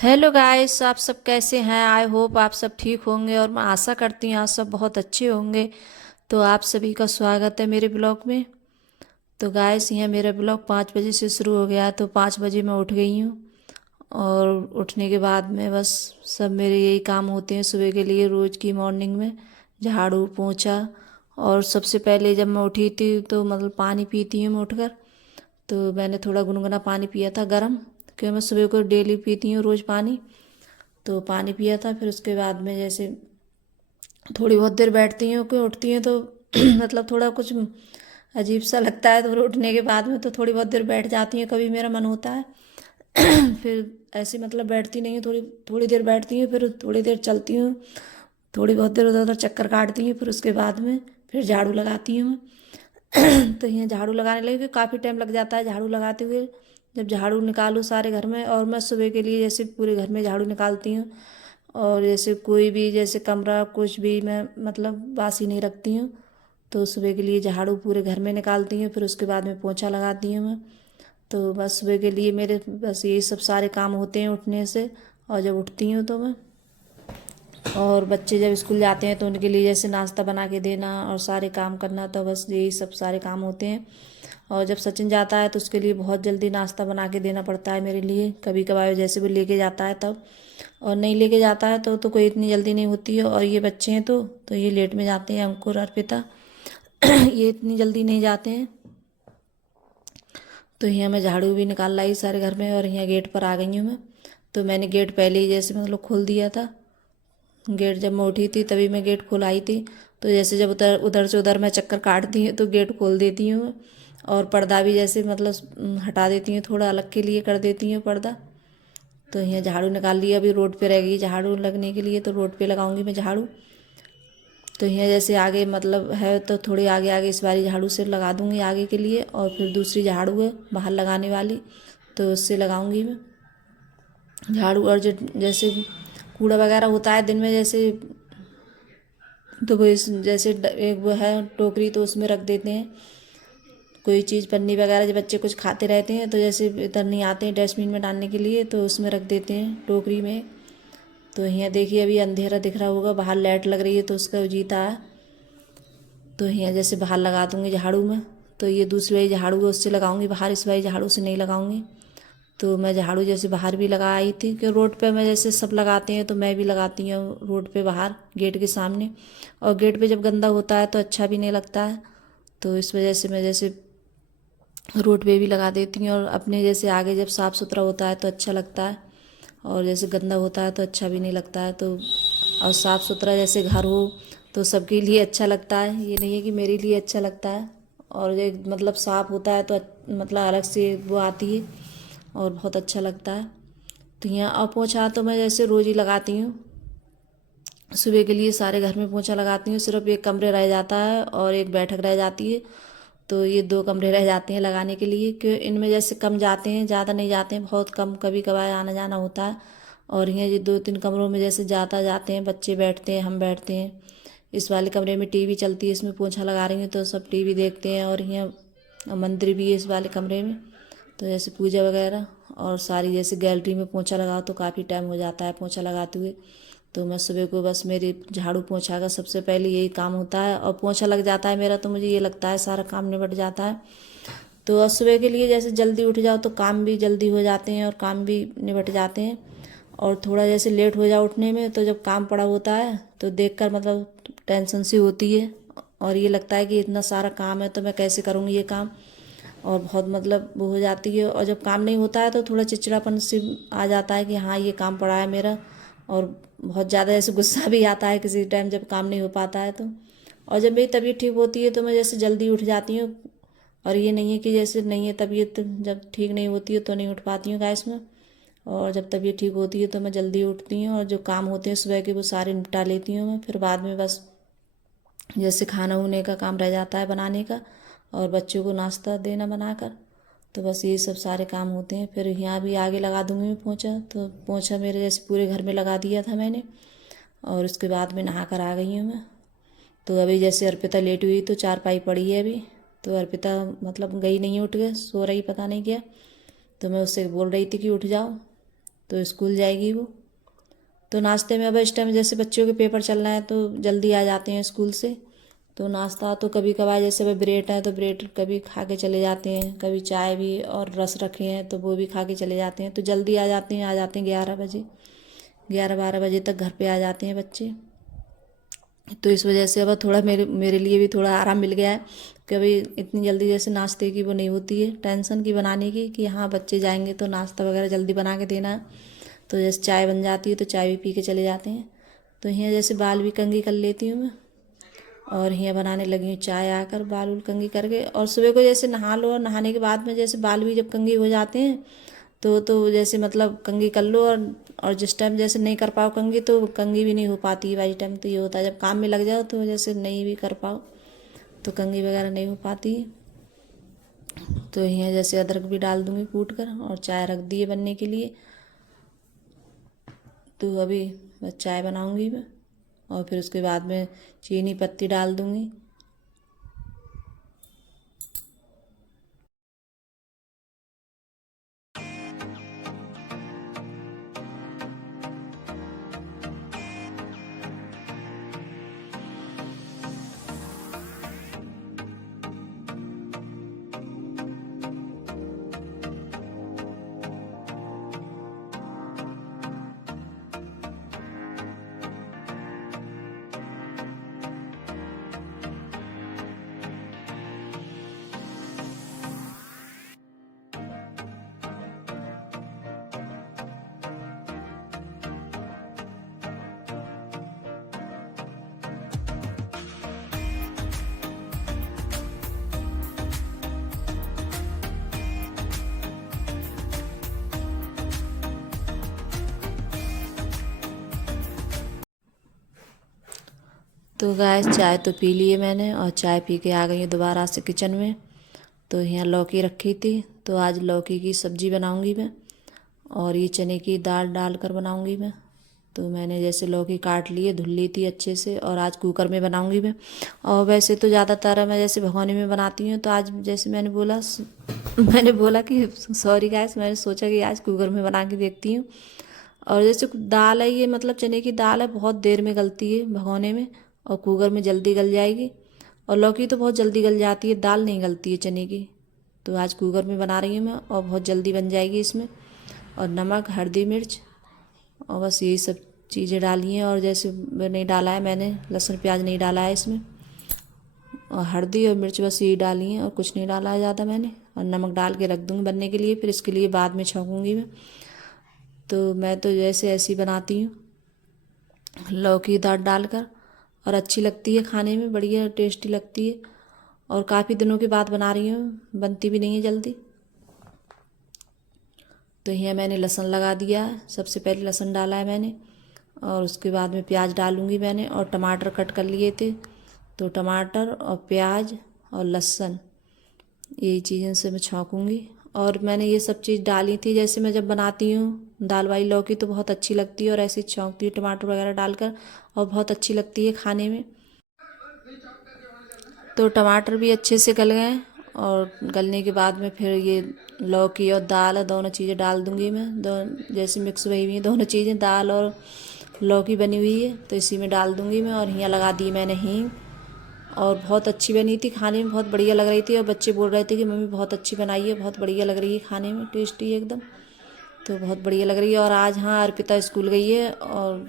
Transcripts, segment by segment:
Hello guys, आप सब कैसे हैं? आई होप आप सब ठीक होंगे और मैं आशा करती हूँ आप सब बहुत अच्छे होंगे। तो आप सभी का स्वागत है मेरे ब्लॉग में। तो गाइस, यह मेरा ब्लॉग 5 बजे से शुरू हो गया, तो 5 बजे मैं उठ गई हूँ। और उठने के बाद में बस सब मेरे यही काम होते हैं सुबह के लिए, रोज़ की मॉर्निंग में झाड़ू पोंछा। और सबसे पहले जब मैं उठी थी तो मतलब पानी पीती हूँ मैं उठकर। तो मैंने थोड़ा गुनगुना पानी पिया था गर्म, क्योंकि मैं सुबह को डेली पीती हूँ रोज़ पानी। तो पानी पिया था, फिर उसके बाद में जैसे थोड़ी बहुत देर बैठती हूँ, क्यों उठती हूँ तो मतलब थोड़ा कुछ अजीब सा लगता है, तो फिर उठने के बाद में तो थोड़ी बहुत देर बैठ जाती हूँ, कभी मेरा मन होता है। फिर ऐसे मतलब बैठती नहीं हूँ, थोड़ी थोड़ी देर बैठती हूँ, फिर थोड़ी देर चलती हूँ, थोड़ी बहुत देर उधर उधर चक्कर काटती हूँ, फिर उसके बाद में फिर झाड़ू लगाती हूँ मैं। तो यहाँ झाड़ू लगाने लगी, काफ़ी टाइम लग जाता है झाड़ू लगाते हुए। जब झाड़ू निकालूँ सारे घर में, और मैं सुबह के लिए जैसे पूरे घर में झाड़ू निकालती हूँ। और जैसे कोई भी जैसे कमरा कुछ भी मैं मतलब बासी नहीं रखती हूँ। तो सुबह के लिए झाड़ू पूरे घर में निकालती हूँ, फिर उसके बाद में पोंछा लगाती हूँ मैं। तो बस सुबह के लिए मेरे बस यही सब सारे काम होते हैं उठने से। और जब उठती हूँ तो मैं, और बच्चे जब स्कूल जाते हैं तो उनके लिए जैसे नाश्ता बना के देना और सारे काम करना, तो बस यही सब सारे काम होते हैं। और जब सचिन जाता है तो उसके लिए बहुत जल्दी नाश्ता बना के देना पड़ता है मेरे लिए, कभी कभार जैसे वो लेके जाता है तब। और नहीं लेके जाता है तो कोई इतनी जल्दी नहीं होती है। और ये बच्चे हैं तो ये लेट में जाते हैं, अंकुर अर्पिता। ये इतनी जल्दी नहीं जाते हैं। तो यहाँ मैं झाड़ू भी निकाल लाई सारे घर में, और यहाँ गेट पर आ गई हूँ मैं। तो मैंने गेट पहले ही जैसे मतलब खोल दिया था। गेट जब मैं उठी थी तभी मैं गेट खोलाई थी। तो जैसे जब उधर उधर से उधर मैं चक्कर काटती हूँ तो गेट खोल देती हूँ। और पर्दा भी जैसे मतलब हटा देती हूँ, थोड़ा अलग के लिए कर देती हूँ पर्दा। तो यहाँ झाड़ू निकाल लिया, अभी रोड पे रह गई झाड़ू लगने के लिए, तो रोड पे लगाऊंगी मैं झाड़ू। तो यहाँ जैसे आगे मतलब है तो थोड़ी आगे आगे इस बारी झाड़ू से लगा दूंगी आगे के लिए, और फिर दूसरी झाड़ू है बाहर लगाने वाली, तो उससे लगाऊंगी मैं झाड़ू। और जो जैसे कूड़ा वगैरह होता है दिन में जैसे, तो वो इस जैसे एक वो है टोकरी, तो उसमें रख देते हैं कोई चीज़ पन्नी वगैरह, जब बच्चे कुछ खाते रहते हैं तो जैसे इधर नहीं आते हैं डस्टबिन में डालने के लिए, तो उसमें रख देते हैं टोकरी में। तो यहाँ देखिए अभी अंधेरा दिख रहा होगा, बाहर लाइट लग रही है तो उसका जीता है। तो यहाँ जैसे बाहर लगा दूँगी झाड़ू में। तो ये दूसरी वाली झाड़ू है उससे लगाऊंगी बाहर, इस वाली झाड़ू से नहीं लगाऊंगी। तो मैं झाड़ू जैसे बाहर भी लगा आई थी, कि रोड पे मैं जैसे सब लगाते हैं तो मैं भी लगाती हूँ रोड पे बाहर गेट के सामने। और गेट पे जब गंदा होता है तो अच्छा भी नहीं लगता है। तो इस वजह से मैं जैसे रोड पे भी लगा देती हूँ, और अपने जैसे आगे जब साफ़ सुथरा होता है तो अच्छा लगता है। और जैसे गंदा होता है तो अच्छा भी नहीं लगता है। तो और साफ़ सुथरा जैसे घर हो तो सबके लिए अच्छा लगता है, ये नहीं है कि मेरे लिए अच्छा लगता है। और ये मतलब साफ़ होता है तो मतलब अलग से वो आती है और बहुत अच्छा लगता है। तो यहाँ और पोछा तो मैं जैसे रोज़ ही लगाती हूँ, सुबह के लिए सारे घर में पोछा लगाती हूँ। सिर्फ एक कमरे रह जाता है और एक बैठक रह जाती है। तो ये 2 कमरे रह जाते हैं लगाने के लिए, कि इनमें जैसे कम जाते हैं, ज़्यादा नहीं जाते हैं, बहुत कम कभी कभार आना जाना होता है। और ये 2-3 कमरों में जैसे ज़्यादा जाते हैं, बच्चे बैठते हैं, हम बैठते हैं। इस वाले कमरे में टीवी चलती है, इसमें पोछा लगा रही हूँ तो सब टीवी देखते हैं। और यहाँ मंदिर भी है इस वाले कमरे में, तो जैसे पूजा वगैरह। और सारी जैसे गैलरी में पोछा लगाओ तो काफ़ी टाइम हो जाता है पोछा लगाते हुए। तो मैं सुबह को बस मेरी झाड़ू पोछा का सबसे पहले यही काम होता है, और पोछा लग जाता है मेरा तो मुझे ये लगता है सारा काम निपट जाता है। तो सुबह के लिए जैसे जल्दी उठ जाओ तो काम भी जल्दी हो जाते हैं और काम भी निपट जाते हैं। और थोड़ा जैसे लेट हो जाओ उठने में तो जब काम पड़ा होता है तो देखकर मतलब टेंशन सी होती है, और ये लगता है कि इतना सारा काम है तो मैं कैसे करूँगी ये काम। और बहुत मतलब वो हो जाती है, और जब काम नहीं होता है तो थोड़ा चिड़चिड़ापन से आ जाता है कि हाँ ये काम पड़ा है मेरा। और बहुत ज़्यादा ऐसे गुस्सा भी आता है किसी टाइम जब काम नहीं हो पाता है तो। और जब मेरी तबीयत ठीक होती है तो मैं जैसे जल्दी उठ जाती हूँ। और ये नहीं है कि जैसे नहीं है तबीयत, जब ठीक नहीं होती है तो नहीं उठ पाती हूँ गैस में। और जब तबीयत ठीक होती है तो मैं जल्दी उठती हूँ, और जो काम होते हैं सुबह के वो सारे निपटा लेती हूँ मैं। फिर बाद में बस जैसे खाना ऊने का काम रह जाता है बनाने का, और बच्चों को नाश्ता देना बनाकर। तो बस ये सब सारे काम होते हैं। फिर यहाँ भी आगे लगा दूँगी मैं पोंछा, तो पोंछा मेरे जैसे पूरे घर में लगा दिया था मैंने। और उसके बाद में नहा कर आ गई हूँ मैं। तो अभी जैसे अर्पिता लेट हुई तो चारपाई पड़ी है अभी। तो अर्पिता मतलब गई नहीं, उठ गए, सो रही पता नहीं क्या। तो मैं उससे बोल रही थी कि उठ जाओ। तो स्कूल जाएगी वो। तो नाश्ते में अब इस टाइम जैसे बच्चों के पेपर चल रहे हैं तो जल्दी आ जाते हैं स्कूल से, तो नाश्ता तो कभी कभार जैसे वह ब्रेड है तो ब्रेड कभी खा के चले जाते हैं, कभी चाय भी और रस रखे हैं तो वो भी खा के चले जाते हैं। तो जल्दी आ जाते हैं 11 बजे, 11-12 बजे तक घर पे आ जाते हैं बच्चे। तो इस वजह से अब थोड़ा मेरे मेरे लिए भी थोड़ा आराम मिल गया है। कभी इतनी जल्दी जैसे नाश्ते की वो नहीं होती है टेंशन की बनाने की कि हाँ बच्चे जाएंगे तो नाश्ता वगैरह जल्दी बना के देना है। तो जैसे चाय बन जाती है तो चाय भी पी के चले जाते हैं। तो यहाँ जैसे बाल भी कंघी कर लेती हूँ मैं, और यहाँ बनाने लगी हूँ चाय आकर बाल उल कंघी करके। और सुबह को जैसे नहा लो, और नहाने के बाद में जैसे बाल भी जब कंघी हो जाते हैं तो जैसे मतलब कंघी कर लो, और जिस टाइम जैसे नहीं कर पाओ कंघी तो कंघी भी नहीं हो पाती है बाई टाइम। तो ये होता है जब काम में लग जाओ तो जैसे नहीं भी कर पाओ तो कंघी वगैरह नहीं हो पाती है। तो यहाँ जैसे अदरक भी डाल दूँगी कूट कर, और चाय रख दी है बनने के लिए। तो अभी बस चाय बनाऊँगी मैं, और फिर उसके बाद में चीनी पत्ती डाल दूँगी। तो गाइस चाय तो पी ली है मैंने, और चाय पी के आ गई हूँ दोबारा से किचन में। तो यहाँ लौकी रखी थी, तो आज लौकी की सब्ज़ी बनाऊँगी मैं, और ये चने की दाल डाल कर बनाऊँगी मैं। तो मैंने जैसे लौकी काट ली है, धुल ली थी अच्छे से, और आज कुकर में बनाऊँगी मैं। और वैसे तो ज़्यादातर मैं जैसे भगोनी में बनाती हूँ, तो आज जैसे मैंने बोला कि सॉरी गाइस, मैंने सोचा कि आज कुकर में बना के देखती हूँ। और जैसे दाल है ये, मतलब चने की दाल है, बहुत देर में गलती है भगोने में, और कुकर में जल्दी गल जाएगी। और लौकी तो बहुत जल्दी गल जाती है, दाल नहीं गलती है चने की। तो आज कुकर में बना रही हूँ मैं, और बहुत जल्दी बन जाएगी इसमें। और नमक, हल्दी, मिर्च, और बस यही सब चीज़ें डाली हैं। और जैसे नहीं डाला है मैंने, लहसुन प्याज नहीं डाला है इसमें, और हल्दी और मिर्च बस यही डाली हैं, और कुछ नहीं डाला है ज़्यादा मैंने। और नमक डाल के रख दूँगी बनने के लिए, फिर इसके लिए बाद में छौंकूँगी मैं। तो मैं तो जैसे ऐसी बनाती हूँ लौकी दाल डालकर, और अच्छी लगती है खाने में, बढ़िया टेस्टी लगती है। और काफ़ी दिनों के बाद बना रही हूँ, बनती भी नहीं है जल्दी। तो यहाँ मैंने लहसुन लगा दिया है, सबसे पहले लहसुन डाला है मैंने, और उसके बाद में प्याज डालूँगी मैंने, और टमाटर कट कर लिए थे। तो टमाटर और प्याज और लहसुन, यही चीज़ें से मैं छौंकूँगी। और मैंने ये सब चीज़ डाली थी, जैसे मैं जब बनाती हूँ दाल वाली लौकी तो बहुत अच्छी लगती है, और ऐसे छौंकती हूँ टमाटर वगैरह डालकर, और बहुत अच्छी लगती है खाने में। तो टमाटर भी अच्छे से गल गए, और गलने के बाद में फिर ये लौकी और दाल दोनों चीज़ें डाल दूँगी मैं। जैसे मिक्स हुई हुई हैं दोनों चीज़ें, दाल और लौकी बनी हुई है, तो इसी में डाल दूँगी मैं। और यहाँ लगा दी मैंने हींग, और बहुत अच्छी बनी थी, खाने में बहुत बढ़िया लग रही थी। और बच्चे बोल रहे थे कि मम्मी बहुत अच्छी बनाई है, बहुत बढ़िया लग रही है खाने में, टेस्टी एकदम। तो बहुत बढ़िया लग रही है। और आज हाँ अर्पिता स्कूल गई है, और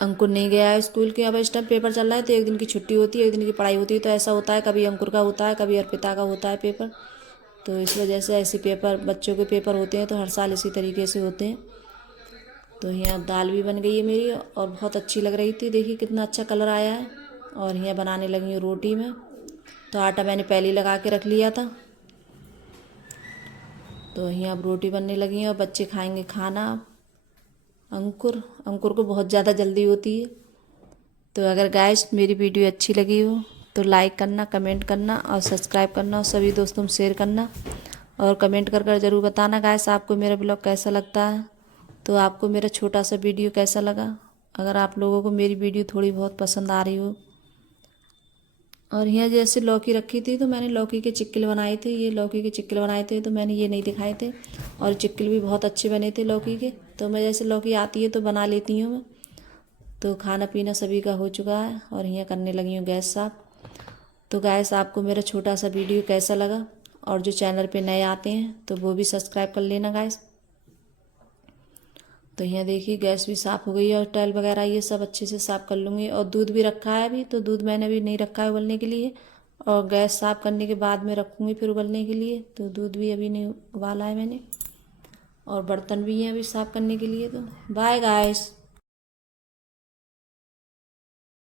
अंकुर नहीं गया है स्कूल के। अब इस टाइम पेपर चल रहा है तो एक दिन की छुट्टी होती है, एक दिन की पढ़ाई होती है। तो ऐसा होता है, कभी अंकुर का होता है, कभी अर्पिता का होता है पेपर। तो इस वजह से ऐसे पेपर, बच्चों के पेपर होते हैं तो हर साल इसी तरीके से होते हैं। तो यहाँ दाल भी बन गई है मेरी, और बहुत अच्छी लग रही थी, देखिए कितना अच्छा कलर आया है। और यहाँ बनाने लगी हूँ रोटी में। तो आटा मैंने पहले ही लगा के रख लिया था। तो यहाँ अब रोटी बनने लगी है, और बच्चे खाएंगे खाना। अंकुर अंकुर को बहुत ज़्यादा जल्दी होती है। तो अगर गाइस मेरी वीडियो अच्छी लगी हो तो लाइक करना, कमेंट करना, और सब्सक्राइब करना, और सभी दोस्तों में शेयर करना। और कमेंट कर ज़रूर बताना गाइस आपको मेरा ब्लॉग कैसा लगता है, तो आपको मेरा छोटा सा वीडियो कैसा लगा। अगर आप लोगों को मेरी वीडियो थोड़ी बहुत पसंद आ रही हो, और यहाँ जैसे लौकी रखी थी तो मैंने लौकी के चिक्किल बनाए थे, ये लौकी के चिक्किल बनाए थे तो मैंने ये नहीं दिखाए थे। और चिक्किल भी बहुत अच्छे बने थे लौकी के। तो मैं जैसे लौकी आती है तो बना लेती हूँ मैं। तो खाना पीना सभी का हो चुका है और यहाँ करने लगी हूँ गैस साफ। तो गाइस आपको मेरा छोटा सा वीडियो कैसा लगा, और जो चैनल पे नए आते हैं तो वो भी सब्सक्राइब कर लेना गाइस। तो यहाँ देखिए गैस भी साफ़ हो गई है और टाइल वगैरह ये सब अच्छे से साफ़ कर लूँगी। और दूध भी रखा है अभी, तो दूध मैंने अभी नहीं रखा है उबलने के लिए, और गैस साफ़ करने के बाद में रखूँगी फिर उबलने के लिए। तो दूध भी अभी नहीं उबाला है मैंने, और बर्तन भी हैं अभी साफ़ करने के लिए। तो बाय गाइस।